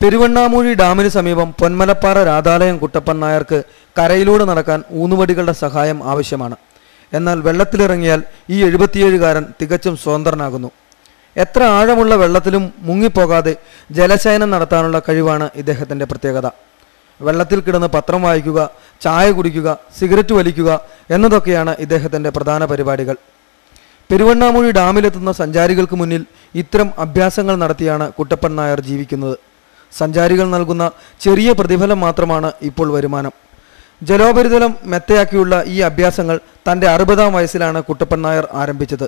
പെരുവണ്ണാമൂഴി ഡാമിന് സമീപം പൊന്മലപ്പാറ രാധാലയം കുട്ടപ്പൻ നായർക്ക് കരയിലൂടെ നടക്കാൻ ഊന്നുവടികളുടെ സഹായം ആവശ്യമാണ്. എന്നാൽ വെള്ളത്തിലിറങ്ങിയാൽ ഈ 77കാരൻ തികച്ചും സ്വതന്ത്രനാകുന്നു. എത്ര ആഴമുള്ള വെള്ളത്തിലും മുങ്ങിപ്പോകാതെ ജലശയനം നടത്താനുള്ള കഴിവാണ് ഇദ്ദേഹത്തിൻ്റെ പ്രത്യേകത. വെള്ളത്തിൽ കിടന്ന് പത്രം വായിക്കുക, ചായ കുടിക്കുക, സിഗരറ്റ് വലിക്കുക എന്നതൊക്കെയാണ് ഇദ്ദേഹത്തിൻ്റെ പ്രധാന പരിപാടികൾ. പെരുവണ്ണാമൂഴി ഡാമിലെത്തുന്ന സഞ്ചാരികൾക്ക് മുന്നിൽ ഇത്തരം അഭ്യാസങ്ങൾ നടത്തിയാണ് കുട്ടപ്പൻ നായർ ജീവിക്കുന്നത്. സഞ്ചാരികൾ നൽകുന്ന ചെറിയ പ്രതിഫലം മാത്രമാണ് ഇപ്പോൾ വരുമാനം. ജലോപരിതലം മെത്തയാക്കിയുള്ള ഈ അഭ്യാസങ്ങൾ തൻ്റെ 60-ാം വയസ്സിലാണ് കുട്ടപ്പൻ നായർ ആരംഭിച്ചത്.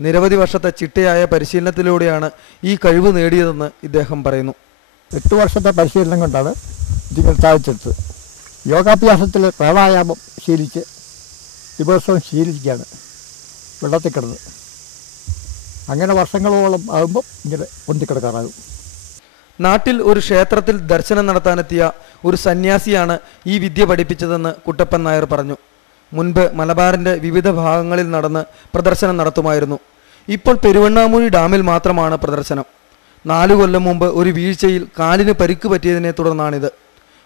നിരവധി വർഷത്തെ ചിട്ടയായ പരിശീലനത്തിലൂടെയാണ് ഈ കഴിവ് നേടിയതെന്ന് ഇദ്ദേഹം പറയുന്നു. 8 വർഷത്തെ പരിശീലനം കൊണ്ടാണ് ഇതിങ്ങനെ സാധിച്ചെടുത്തത്. യോഗാഭ്യാസത്തിൽ പ്രാണായാമം ശീലിച്ച് ദിവസവും ശീലിക്കുകയാണ് വെള്ളത്തിൽ കിടന്ന്. അങ്ങനെ വർഷങ്ങളോളം ആകുമ്പം ഇങ്ങനെ പൊന്തിക്കിടക്കാറാകും. നാട്ടിൽ ഒരു ക്ഷേത്രത്തിൽ ദർശനം നടത്താനെത്തിയ ഒരു സന്യാസിയാണ് ഈ വിദ്യ പഠിപ്പിച്ചതെന്ന് കുട്ടപ്പൻ നായർ പറഞ്ഞു. മുൻപ് മലബാറിൻ്റെ വിവിധ ഭാഗങ്ങളിൽ നടന്ന് പ്രദർശനം നടത്തുമായിരുന്നു. ഇപ്പോൾ പെരുവണ്ണാമൂഴി ഡാമിൽ മാത്രമാണ് പ്രദർശനം. 4 കൊല്ലം മുമ്പ് ഒരു വീഴ്ചയിൽ കാലിന് പരിക്ക് പറ്റിയതിനെ തുടർന്നാണിത്.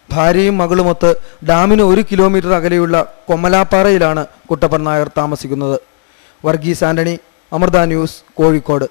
ഭാര്യയും മകളുമൊത്ത് ഡാമിന് 1 കിലോമീറ്റർ അകലെയുള്ള കൊമ്മലാപ്പാറയിലാണ് കുട്ടപ്പൻ നായർ താമസിക്കുന്നത്. വർഗീസ് ആന്റണി, അമൃത ന്യൂസ്, കോഴിക്കോട്.